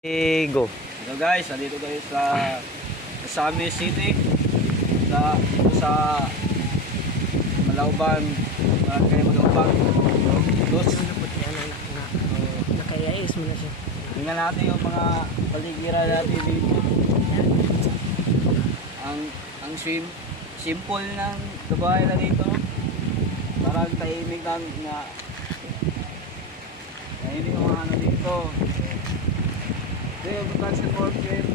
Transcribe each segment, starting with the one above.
Go. So guys, nandito tayo sa Sami City. Dito sa Malauban, Barangay Malauban. Dos. Nakayais mo na siya. Tingnan natin yung mga paligiran natin dito. Ang simple ng babae na dito. Parang tahimik lang na tahimik yung mga ano dito. Ito yung transport trip.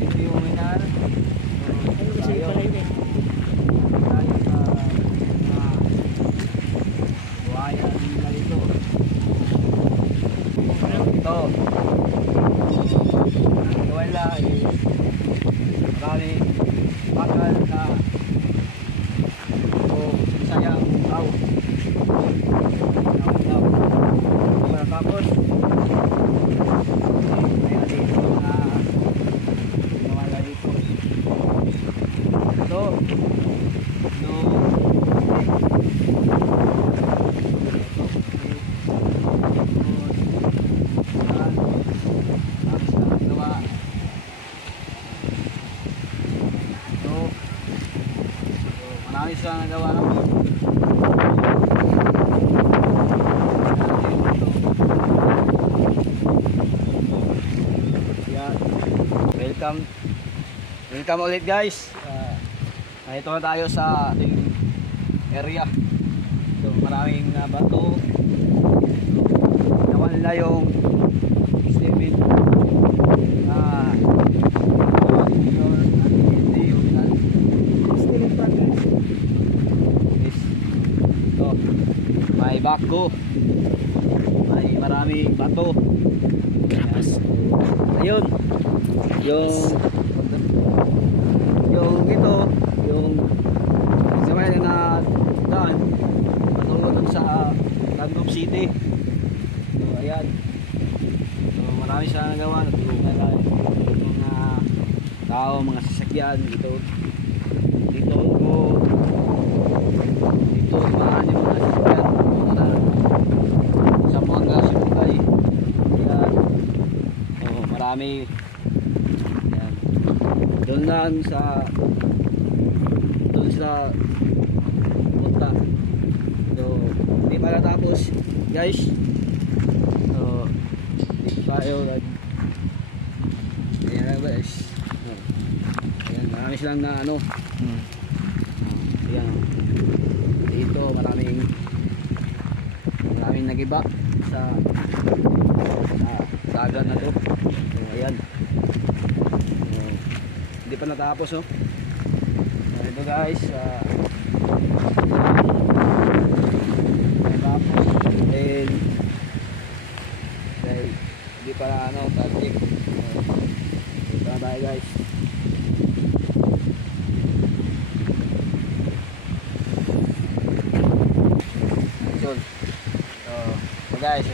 Ito yung minal. Ano kasi pala yun eh. Tayo sa mga buhaya nila dito. Ito. Ang wala is marami bakal na o sayang tao. Tapos may dito na nawala dito. Ito no marami silang nagawa naman. Welcome ulit guys. Ito na tayo sa ating area. So, maraming bato. Naman nila yung cement na ito, may bako, may maraming bato. Yes. Ayun yung ito yung sabay na daan patulong sa Tandop City. So ayan, so marami siya nagawa, natulungan lang yung mga tao, mga sasakyan dito maan yung mga sasakyan sa mga sumukay. Ayan, so marami. Doon lang sa punta. So hindi pa natapos guys. So dito tayo ayan na guys. So, ayan, marami silang na ano. Ayan, dito maraming nagiba sa dagat na to. So ayan, hindi pa natapos oh. So, ito guys, natapos and dahil hindi pa ano project. Ito na tayo guys. So guys,